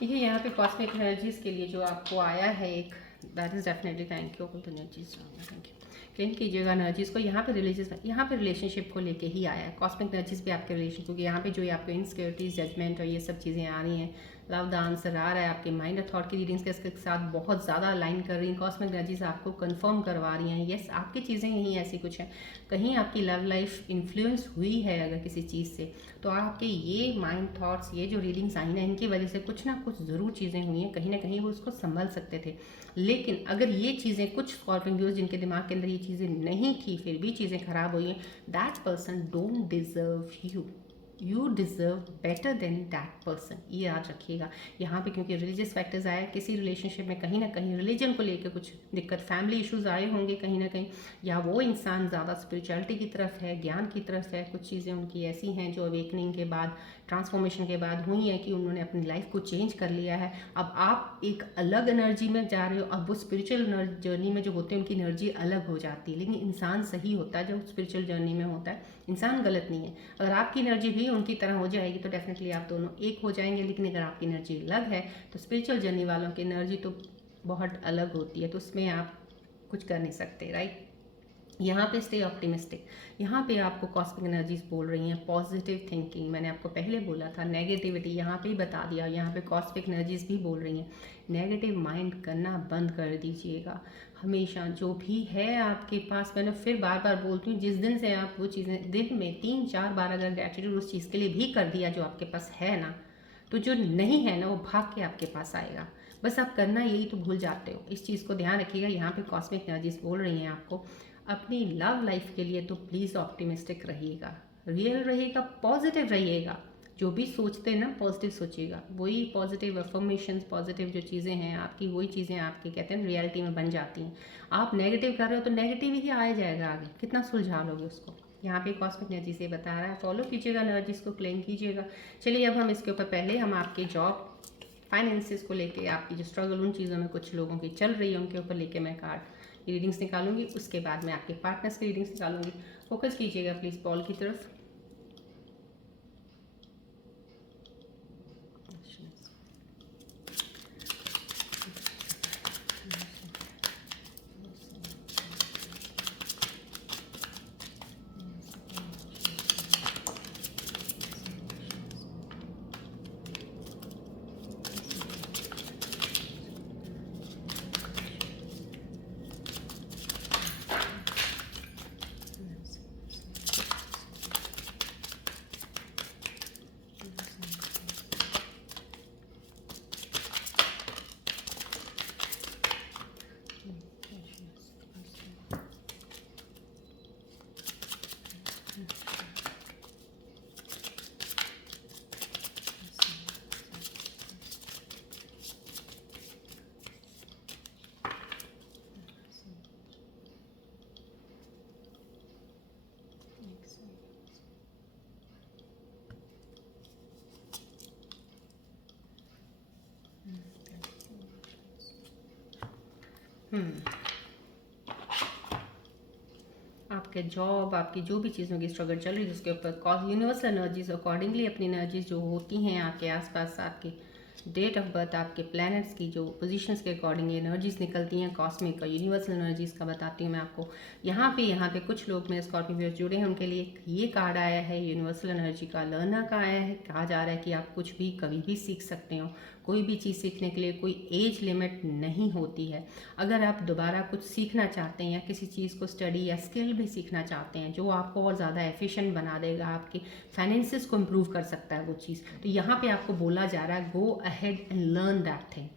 देखिए यहाँ पे कॉस्मिक एनर्जीज़ के लिए जो आपको आया है एक, that is definitely thank you for the energies, thank you. Clean कीजिएगा एनर्जीज़ को। यहाँ पे यहाँ पे रिलेशनशिप को लेके ही आया है कॉस्मिक एनर्जीज़ भी आपके रिलेशन, क्योंकि यहाँ पे जो आपको इनसिक्योरिटीज़, जजमेंट और ये सब चीज़ें आ रही हैं, लव द आंसर आ रहा है। आपके माइंड और थॉट की रीडिंग्स के इसके साथ बहुत ज़्यादा अलाइन कर रही हैं। कॉस्मिक एनर्जीज आपको कंफर्म करवा रही हैं यस आपकी चीज़ें यहीं ऐसी कुछ हैं। कहीं आपकी लव लाइफ इन्फ्लुएंस हुई है अगर किसी चीज़ से, तो आपके ये माइंड थॉट्स, ये जो रीडिंग्स आई ना, इनकी वजह से कुछ ना कुछ ज़रूर चीज़ें हुई हैं। कहीं ना कहीं वो उसको संभल सकते थे। लेकिन अगर ये चीज़ें, कुछ स्कॉर्पियोज जिनके दिमाग के अंदर ये चीज़ें नहीं थी फिर भी चीज़ें खराब हुई हैं, that person don't deserve you. You deserve better than that person, ये याद रखिएगा। यहाँ पे क्योंकि रिलीजियस फैक्टर्स आया, किसी रिलेशनशिप में कहीं ना कहीं रिलीजन को लेकर कुछ दिक्कत, फैमिली इश्यूज आए होंगे कहीं ना कहीं, या वो इंसान ज़्यादा स्पिरिचुअलिटी की तरफ है, ज्ञान की तरफ है। कुछ चीज़ें उनकी ऐसी हैं जो अवेकनिंग के बाद, ट्रांसफॉर्मेशन के बाद हुई है कि उन्होंने अपनी लाइफ को चेंज कर लिया है। अब आप एक अलग एनर्जी में जा रहे हो। अब वो स्पिरिचुअल जर्नी में जो होते हैं उनकी एनर्जी अलग हो जाती है, लेकिन इंसान सही होता है जो स्पिरिचुअल जर्नी में होता है। इंसान गलत नहीं है। अगर आपकी एनर्जी भी उनकी तरह हो जाएगी तो डेफिनेटली आप दोनों एक हो जाएंगे। लेकिन अगर आपकी एनर्जी अलग है तो स्पिरिचुअल जर्नी वालों की एनर्जी तो बहुत अलग होती है, तो उसमें आप कुछ कर नहीं सकते, राइट। यहाँ पे स्टे ऑप्टिमिस्टिक। यहाँ पे आपको कॉस्मिक एनर्जीज बोल रही हैं पॉजिटिव थिंकिंग। मैंने आपको पहले बोला था नेगेटिविटी, यहाँ पे ही बता दिया। यहाँ पे कॉस्मिक एनर्जीज भी बोल रही हैं नेगेटिव माइंड करना बंद कर दीजिएगा। हमेशा जो भी है आपके पास, मैंने फिर बार बार बोलती हूँ, जिस दिन से आप वो चीज़ें दिन में 3-4 बार अगर ग्रेटिट्यूड उस चीज़ के लिए भी कर दिया जो आपके पास है ना, तो जो नहीं है ना वो भाग के आपके पास आएगा। बस आप करना यही तो भूल जाते हो। इस चीज़ को ध्यान रखिएगा। यहाँ पे कॉस्मिक एनर्जीज बोल रही हैं आपको अपनी लव लाइफ के लिए तो प्लीज़ ऑप्टिमिस्टिक रहिएगा, रियल रहिएगा, पॉजिटिव रहिएगा। जो भी सोचते हैं ना पॉजिटिव सोचिएगा। वही पॉजिटिव अफर्मेशंस, पॉजिटिव जो चीज़ें हैं आपकी, वही चीज़ें आपकी कहते हैं रियलिटी में बन जाती हैं। आप नेगेटिव कर रहे हो तो नेगेटिव ही आया जाएगा आगे, कितना सुलझा लोगे उसको। यहाँ पे कॉस्मिक एनर्जी से बता रहा है, फॉलो कीजिएगा एनर्जीज को, क्लेम कीजिएगा। चलिए अब हम इसके ऊपर, पहले हम आपके जॉब फाइनेंसिस को लेके, आपकी जो स्ट्रगल उन चीज़ों में कुछ लोगों की चल रही है उनके ऊपर लेके मैं कार्ड रीडिंग्स निकालूंगी। उसके बाद मैं आपके पार्टनर्स की रीडिंग्स निकालूंगी। फोकस कीजिएगा प्लीज़ बॉल की तरफ। आपके जॉब, आपकी जो भी चीज़ों की स्ट्रगल चल रही है जिसके ऊपर यूनिवर्सल एनर्जीज अकॉर्डिंगली अपनी एनर्जीज जो होती हैं आपके आसपास, आपकी डेट ऑफ बर्थ, आपके प्लैनेट्स की जो पोजीशंस के अकॉर्डिंग एनर्जीज निकलती हैं कॉस्मिक का, यूनिवर्सल एनर्जीज का बताती हूँ मैं आपको। यहाँ पे कुछ लोग मेरे स्कॉर्पियो व्यूअर्स जुड़े हैं, उनके लिए ये कार्ड आया है यूनिवर्सल एनर्जी का, लर्नर का आया है। कहा जा रहा है कि आप कुछ भी कभी भी सीख सकते हो। कोई भी चीज़ सीखने के लिए कोई एज लिमिट नहीं होती है। अगर आप दोबारा कुछ सीखना चाहते हैं या किसी चीज़ को स्टडी या स्किल भी सीखना चाहते हैं जो आपको और ज़्यादा एफिशिएंट बना देगा, आपके फाइनेंसिस को इम्प्रूव कर सकता है वो चीज़, तो यहाँ पे आपको बोला जा रहा है go ahead and learn that thing.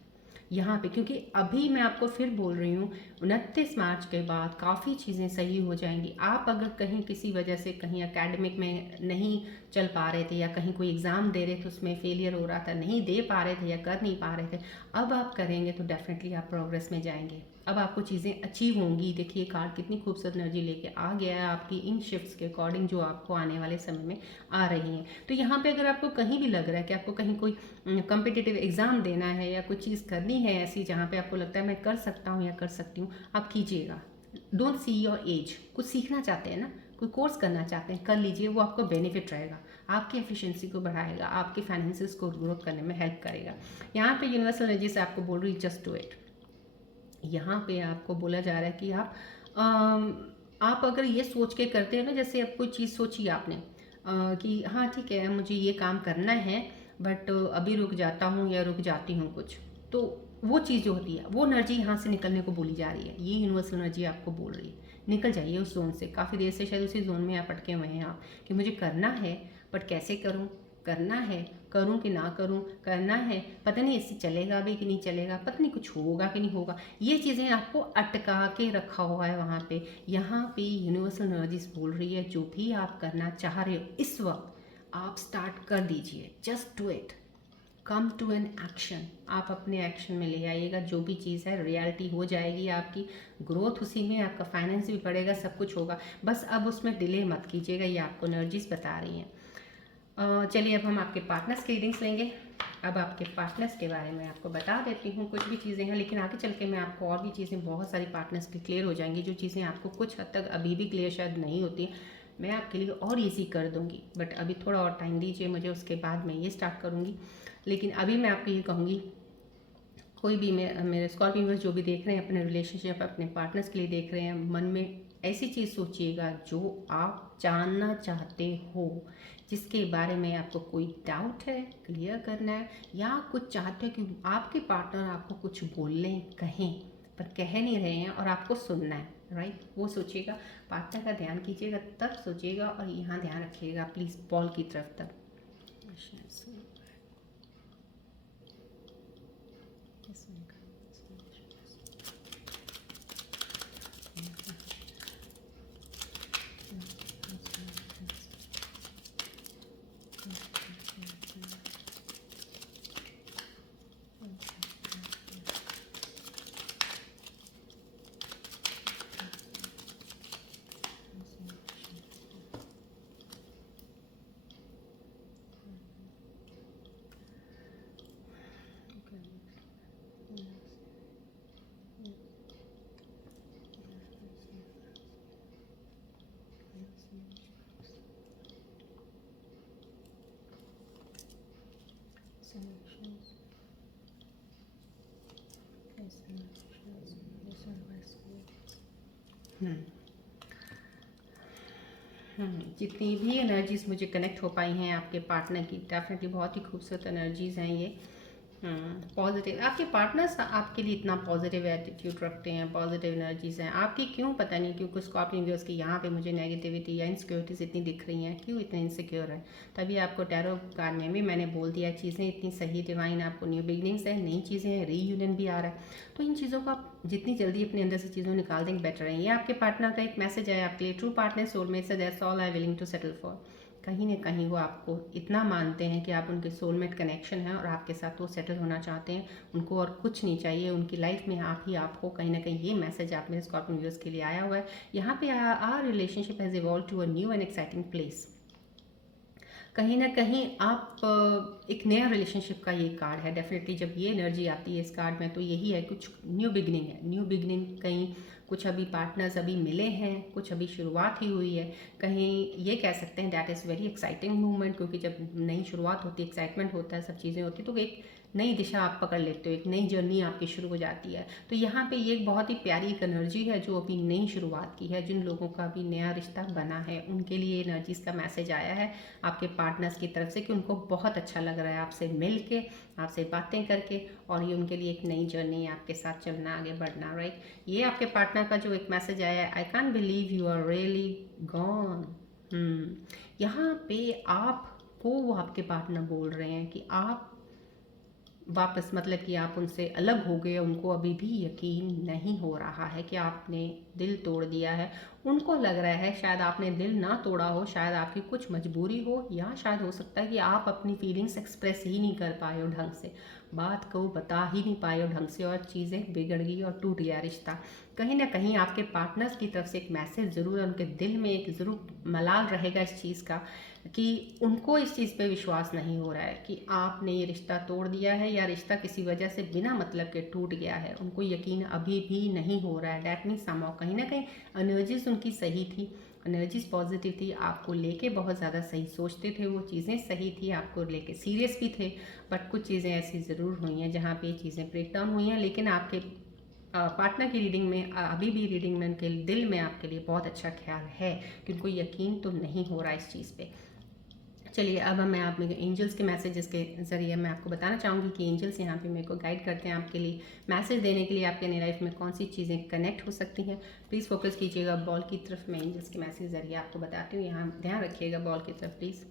यहाँ पे क्योंकि अभी मैं आपको फिर बोल रही हूँ 29 मार्च के बाद काफ़ी चीज़ें सही हो जाएंगी। आप अगर कहीं किसी वजह से कहीं एकेडमिक में नहीं चल पा रहे थे या कहीं कोई एग्ज़ाम दे रहे थे उसमें फेलियर हो रहा था, नहीं दे पा रहे थे या कर नहीं पा रहे थे, अब आप करेंगे तो डेफिनेटली आप प्रोग्रेस में जाएंगे। अब आपको चीज़ें अचीव होंगी। देखिए कार्ड कितनी खूबसूरत एनर्जी लेके आ गया है आपकी इन शिफ्ट्स के अकॉर्डिंग जो आपको आने वाले समय में आ रही हैं। तो यहाँ पे अगर आपको कहीं भी लग रहा है कि आपको कहीं कोई कम्पिटिटिव एग्ज़ाम देना है या कोई चीज़ करनी है ऐसी जहाँ पे आपको लगता है मैं कर सकता हूँ या कर सकती हूँ, आप कीजिएगा। Don't see your age. कुछ सीखना चाहते हैं ना, कोई कोर्स करना चाहते हैं, कर लीजिए। वो आपको बेनिफिट रहेगा, आपकी एफिशिएंसी को बढ़ाएगा, आपके फाइनेंसिस को ग्रोथ करने में हेल्प करेगा। यहाँ पे यूनिवर्सल एनर्जी से आपको बोल रही जस्ट डू इट। यहाँ पे आपको बोला जा रहा है कि आप अगर ये सोच के करते हो ना, जैसे अब कोई चीज़ सोची आपने कि हाँ ठीक है मुझे ये काम करना है बट अभी रुक जाता हूँ या रुक जाती हूँ कुछ, तो वो चीज़ जो होती है वो एनर्जी यहाँ से निकलने को बोली जा रही है। ये यूनिवर्सल एनर्जी आपको बोल रही है निकल जाइए उस जोन से। काफ़ी देर से शायद उसी जोन में आप अटके हुए हैं आप, कि मुझे करना है बट कैसे करूँ, करना है करूँ कि ना करूँ, करना है पता नहीं इससे चलेगा भी कि नहीं चलेगा, पता नहीं कुछ होगा कि नहीं होगा। ये चीज़ें आपको अटका के रखा हुआ है वहाँ पे। यहाँ पे यूनिवर्सल एनर्जीज बोल रही है जो भी आप करना चाह रहे हो इस वक्त आप स्टार्ट कर दीजिए। Just do it, come to an action. आप अपने एक्शन में ले आइएगा, जो भी चीज़ है रियलिटी हो जाएगी आपकी, ग्रोथ उसी में, आपका फाइनेंस भी बढ़ेगा, सब कुछ होगा। बस अब उसमें डिले मत कीजिएगा, ये आपको एनर्जीज बता रही हैं। चलिए अब हम आपके पार्टनर्स की रीडिंग्स लेंगे। अब आपके पार्टनर्स के बारे में आपको बता देती हूँ, कुछ भी चीज़ें हैं लेकिन आगे चल के मैं आपको और भी चीज़ें, बहुत सारी पार्टनर्स की क्लियर हो जाएंगी, जो चीज़ें आपको कुछ हद तक अभी भी क्लियर शायद नहीं होती, मैं आपके लिए और ईजी कर दूँगी। बट अभी थोड़ा और टाइम दीजिए मुझे, उसके बाद मैं ये स्टार्ट करूँगी। लेकिन अभी मैं आपको ये कहूँगी, कोई भी मेरे स्कॉर्पियो जो भी देख रहे हैं अपने रिलेशनशिप अपने पार्टनर्स के लिए देख रहे हैं, मन में ऐसी चीज़ सोचिएगा जो आप जानना चाहते हो, जिसके बारे में आपको कोई डाउट है, क्लियर करना है, या कुछ चाहते हो कि आपके पार्टनर आपको कुछ बोलने कहें पर कह नहीं रहे हैं और आपको सुनना है, राइट। वो सोचिएगा, पार्टनर का ध्यान कीजिएगा, तब सोचिएगा और यहाँ ध्यान रखिएगा प्लीज़ बॉल की तरफ तक। जितनी भी एनर्जीज मुझे कनेक्ट हो पाई हैं आपके पार्टनर की, डेफिनेटली बहुत ही खूबसूरत एनर्जीज हैं ये। पॉजिटिव, आपके पार्टनर्स आपके लिए इतना पॉजिटिव एटीट्यूड रखते हैं, पॉजिटिव एनर्जीज हैं आपकी। क्यों पता नहीं क्यों कुछ स्कॉर्पियो व्यूअर्स की यहाँ पे मुझे नेगेटिविटी या इनसिक्योरिटीज इतनी दिख रही हैं, क्यों इतने इनसिक्योर हैं। तभी आपको टैरो कार्ड में भी मैंने बोल दिया, चीज़ें इतनी सही डिवाइन, आपको न्यू बिगनिंग्स है, नई चीज़ें हैं, रीयूनियन भी आ रहा है। तो इन चीज़ों को आप जितनी जल्दी अपने अंदर से चीज़ों निकाल देंगे बेटर है। ये आपके पार्टनर का एक मैसेज है आपके लिए, ट्रू पार्टनर सोलमेट से that's all I willing to settle for. कहीं ना कहीं वो आपको इतना मानते हैं कि आप उनके सोलमेट कनेक्शन हैं और आपके साथ वो सेटल होना चाहते हैं, उनको और कुछ नहीं चाहिए उनकी लाइफ में, आप ही आपको। कहीं ना कहीं ये मैसेज आप मेरे स्कॉर्पियो व्यूअर्स के लिए आया हुआ है। यहाँ पे our relationship has evolve to a new and exciting place. कहीं ना कहीं आप एक नया रिलेशनशिप का ये कार्ड है। डेफिनेटली जब ये एनर्जी आती है इस कार्ड में तो यही है, कुछ न्यू बिगनिंग है। न्यू बिगनिंग, कहीं कुछ अभी पार्टनर्स अभी मिले हैं, कुछ अभी शुरुआत ही हुई है। कहीं ये कह सकते हैं that is very exciting movement, क्योंकि जब नई शुरुआत होती है, एक्साइटमेंट होता है, सब चीज़ें होती है, तो एक नई दिशा आप पकड़ लेते हो, एक नई जर्नी आपकी शुरू हो जाती है। तो यहाँ पे ये एक बहुत ही प्यारी एक एनर्जी है जो अभी नई शुरुआत की है। जिन लोगों का अभी नया रिश्ता बना है उनके लिए एनर्जीज का मैसेज आया है आपके पार्टनर्स की तरफ से कि उनको बहुत अच्छा लग रहा है आपसे मिल के, आपसे बातें करके, और ये उनके लिए एक नई जर्नी है आपके साथ चलना, आगे बढ़ना, राइट। ये आपके पार्टनर का जो एक मैसेज आया है, I can believe you are really gone. यहाँ पे आपको वो आपके पार्टनर बोल रहे हैं कि आप वापस, मतलब कि आप उनसे अलग हो गए, उनको अभी भी यकीन नहीं हो रहा है कि आपने दिल तोड़ दिया है। उनको लग रहा है शायद आपने दिल ना तोड़ा हो, शायद आपकी कुछ मजबूरी हो, या शायद हो सकता है कि आप अपनी फीलिंग्स एक्सप्रेस ही नहीं कर पाए हो ढंग से, बात को बता ही नहीं पाए हो ढंग से, और चीज़ें बिगड़ गई और टूट गया रिश्ता। कहीं ना कहीं आपके पार्टनर्स की तरफ से एक मैसेज ज़रूर, उनके दिल में एक ज़रूर मलाल रहेगा इस चीज़ का कि उनको इस चीज़ पे विश्वास नहीं हो रहा है कि आपने ये रिश्ता तोड़ दिया है या रिश्ता किसी वजह से बिना मतलब के टूट गया है। उनको यकीन अभी भी नहीं हो रहा है। डैट मीन्स समहाउ कहीं ना कहीं एनर्जीज उनकी सही थी, एनर्जीज पॉजिटिव थी, आपको लेके बहुत ज़्यादा सही सोचते थे, वो चीज़ें सही थी, आपको लेके सीरियस भी थे। बट कुछ चीज़ें ऐसी ज़रूर हुई हैं जहाँ पे चीज़ें ब्रेक डाउन हुई हैं। लेकिन आपके पार्टनर की रीडिंग में, अभी भी रीडिंग में उनके दिल में आपके लिए बहुत अच्छा ख्याल है कि उनको यकीन तो नहीं हो रहा इस चीज़ पे। चलिए अब मैं आप मेरे एंजल्स के मैसेजेस के ज़रिए मैं आपको बताना चाहूँगी कि एंजल्स यहाँ पे मेरे को गाइड करते हैं आपके लिए मैसेज देने के लिए आपके नई लाइफ में कौन सी चीज़ें कनेक्ट हो सकती हैं। प्लीज़ फोकस कीजिएगा बॉल की तरफ। मैं एंजल्स के मैसेज ज़रिए आपको बताती हूँ, यहाँ ध्यान रखिएगा बॉल की तरफ please.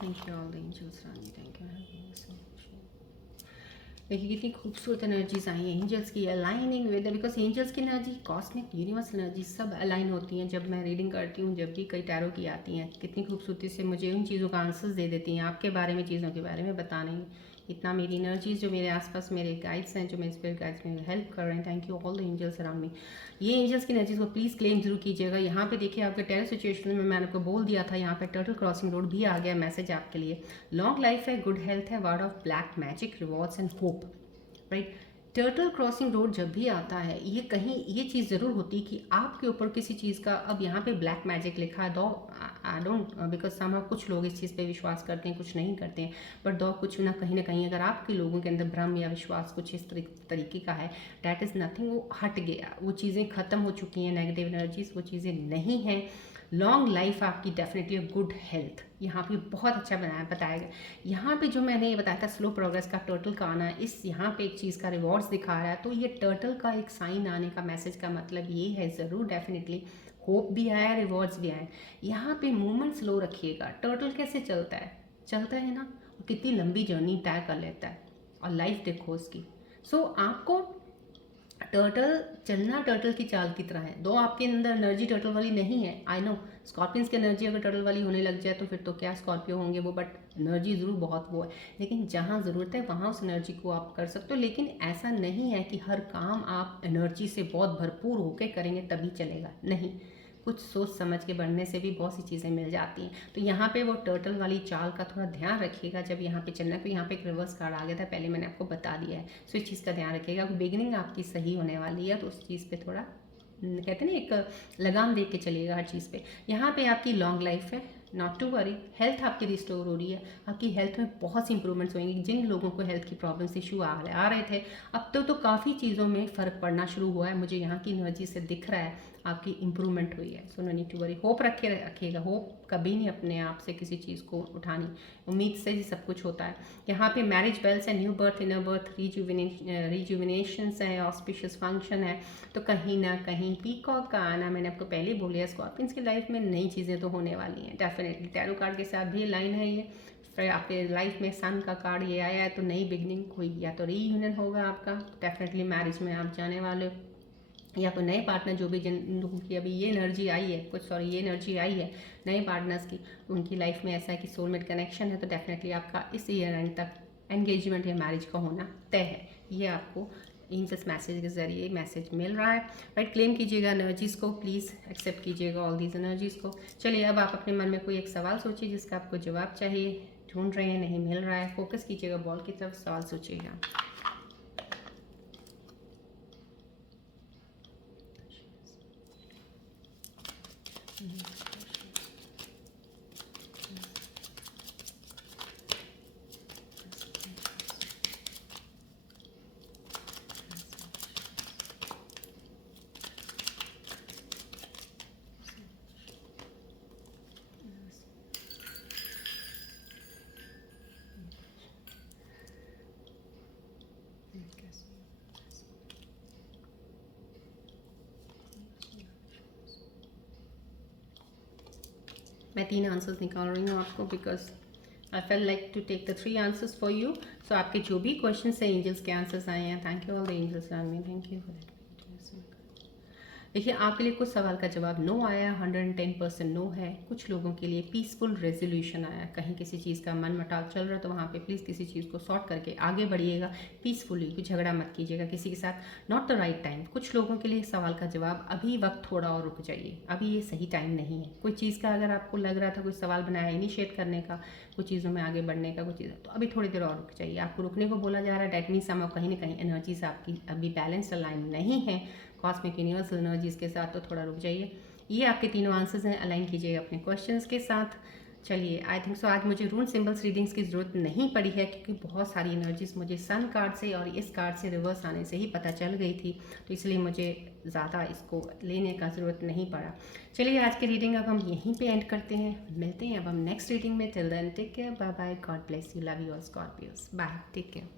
Thank you all the angels Rani, thank you. देखिए कितनी खूबसूरत एनर्जीज आई हैं एंजल्स की, अलाइनिंग विद, बिकॉज एंजल्स की एनर्जी कॉस्मिक यूनिवर्सल एनर्जी सब अलाइन होती हैं जब मैं रीडिंग करती हूँ, जब भी कई टैरो की आती हैं कितनी खूबसूरती से मुझे उन चीज़ों का आंसर्स दे देती हैं, आपके बारे में चीज़ों के बारे में बताने। इतना मेरी एनर्जीज जो मेरे आसपास मेरे गाइड्स हैं, जो मेरे स्पिरिट गाइड्स मेरे हेल्प कर रहे हैं, thank you all the angels around me. ये एंजल्स की एनर्जीज को प्लीज़ क्लेम जरूर कीजिएगा। यहाँ पे देखिए आपके टेरर सिचुएशन में मैंने आपको बोल दिया था, यहाँ पे टर्टल क्रॉसिंग रोड भी आ गया मैसेज आपके लिए। लॉन्ग लाइफ है, गुड हेल्थ है, word of black magic, rewards and hope, right. Turtle crossing road जब भी आता है ये कहीं ये चीज़ ज़रूर होती कि आपके ऊपर किसी चीज़ का, अब यहाँ पे ब्लैक मैजिक लिखा है, दो आई डोंट, बिकॉज समा कुछ लोग इस चीज़ पे विश्वास करते हैं, कुछ नहीं करते हैं, बट दो कुछ ना कहीं अगर आपके लोगों के अंदर भ्रम या विश्वास कुछ इस तरीके का है, डैट इज़ नथिंग, वो हट गया, वो चीज़ें ख़त्म हो चुकी हैं, नेगेटिव एनर्जीज वो चीज़ें नहीं हैं। लॉन्ग लाइफ आपकी, डेफिनेटली गुड हेल्थ, यहाँ पे बहुत अच्छा बताया गया। यहाँ पे जो मैंने ये बताया था स्लो प्रोग्रेस का, टर्टल का आना, इस यहाँ पे एक चीज़ का रिवॉर्ड्स दिखा रहा है, तो ये टर्टल का एक साइन आने का मैसेज का मतलब ये है ज़रूर, डेफिनेटली होप भी आया, रिवॉर्ड्स भी आए। यहाँ पे मूवमेंट स्लो रखिएगा। टर्टल कैसे चलता है ना, कितनी लंबी जर्नी तय कर लेता है, और लाइफ देखो उसकी। सो आपको टर्टल चलना टर्टल की चाल की तरह है, दो आपके अंदर एनर्जी टर्टल वाली नहीं है, आई नो। स्कॉर्पियंस की एनर्जी अगर टर्टल वाली होने लग जाए तो फिर तो क्या स्कॉर्पियो होंगे वो, बट एनर्जी ज़रूर बहुत वो है, लेकिन जहाँ ज़रूरत है वहाँ उस एनर्जी को आप कर सकते हो। लेकिन ऐसा नहीं है कि हर काम आप एनर्जी से बहुत भरपूर होकर करेंगे तभी चलेगा, नहीं। कुछ सोच समझ के बढ़ने से भी बहुत सी चीज़ें मिल जाती हैं। तो यहाँ पे वो टर्टल वाली चाल का थोड़ा ध्यान रखिएगा जब यहाँ पे चलना। तो यहाँ पे एक रिवर्स कार्ड आ गया था, पहले मैंने आपको बता दिया है, सो इस चीज़ का ध्यान रखिएगा। बिगिनिंग आपकी सही होने वाली है, तो उस चीज़ पे थोड़ा कहते हैं ना एक लगाम देख के चलिएगा हर चीज़ पे। यहाँ पे आपकी लॉन्ग लाइफ है, नॉट टू वरी। हेल्थ आपकी रिस्टोर हो रही है, आपकी हेल्थ में बहुत सी इंप्रूवमेंट्स होंगी। जिन लोगों को हेल्थ की प्रॉब्लम्स इशू आ रहे थे, अब तो काफ़ी चीज़ों में फ़र्क पड़ना शुरू हुआ है, मुझे यहाँ की एनर्जी से दिख रहा है आपकी इंप्रूवमेंट हुई है। So no need to worry, hope रखिएगा। होप कभी नहीं अपने आप से किसी चीज़ को उठानी, उम्मीद से ही सब कुछ होता है। यहाँ पे मैरिज बेल्स है, न्यू बर्थ, इनर बर्थ, रिजुविनेशंस है, ऑस्पिशियस फंक्शन है। तो कहीं ना कहीं पीकॉक का आना, मैंने आपको पहले ही बोलिया, स्कॉर्पियंस की लाइफ में नई चीज़ें तो होने वाली हैं डेफिनेटली। टैरो कार्ड के साथ भी लाइन है ये, फिर आपके लाइफ में सन का कार्ड ये आया है, तो नई बिगनिंग हुई, या तो रीयूनियन होगा आपका, डेफिनेटली मैरिज में आप जाने वाले हो, या कोई नए पार्टनर, जो भी जिन लोगों की अभी ये एनर्जी आई है, ये एनर्जी आई है नए पार्टनर्स की, उनकी लाइफ में ऐसा है कि सोलमेट कनेक्शन है, तो डेफिनेटली आपका इस ईयर एंड तक एंगेजमेंट या मैरिज का होना तय है। ये आपको इनसेस मैसेज के ज़रिए मैसेज मिल रहा है, राइट। क्लेम कीजिएगा एनर्जीज़ को, प्लीज़ एक्सेप्ट कीजिएगा ऑल दीज एनर्जीज़ को। चलिए अब आप अपने मन में कोई एक सवाल सोचिए जिसका आपको जवाब चाहिए, ढूंढ रहे हैं, नहीं मिल रहा है, फोकस कीजिएगा बॉल की तरफ, सवाल सोचिएगा। मैं 3 आंसर्स निकाल रही हूँ आपको, because I feel like to take the 3 answers for you. So आपके जो भी क्वेश्चन है एंजल्स के आंसर्स आए हैं, thank you all the angels around me, thank you for that. देखिए आपके लिए कुछ सवाल का जवाब नो आया, 110% नो है। कुछ लोगों के लिए पीसफुल रेजोल्यूशन आया, कहीं किसी चीज़ का मन मटाव चल रहा है तो वहाँ पे प्लीज़ किसी चीज़ को सॉर्ट करके आगे बढ़िएगा पीसफुली, कुछ झगड़ा मत कीजिएगा किसी के साथ, नॉट द राइट टाइम। कुछ लोगों के लिए सवाल का जवाब अभी वक्त थोड़ा और रुक जाइए, अभी ये सही टाइम नहीं है। कोई चीज़ का अगर आपको लग रहा था कोई सवाल बनाया इनिशिएट करने का, कुछ चीज़ों में आगे बढ़ने का, कुछ चीज़, तो अभी थोड़ी देर और रुक जाइए। आपको रुकने को बोला जा रहा है, डैट मीन्स हम कहीं ना कहीं एनर्जीज आपकी अभी बैलेंस अलाइन नहीं है कॉस्मिक यूनिवर्सल एनर्जीज के साथ, तो थोड़ा रुक जाइए। ये आपके तीनों आंसर्स हैं, अलाइन कीजिएगा अपने क्वेश्चंस के साथ। चलिए आई थिंक सो आज मुझे रून सिंबल्स रीडिंग्स की ज़रूरत नहीं पड़ी है, क्योंकि बहुत सारी एनर्जीज मुझे सन कार्ड से और इस कार्ड से रिवर्स आने से ही पता चल गई थी, तो इसलिए मुझे ज़्यादा इसको लेने का ज़रूरत नहीं पड़ा। चलिए आज की रीडिंग अब हम यहीं पे एंड करते हैं, मिलते हैं अब हम नेक्स्ट रीडिंग में। Till then take care, bye bye, God bless you, love you all Scorpios, bye, take care.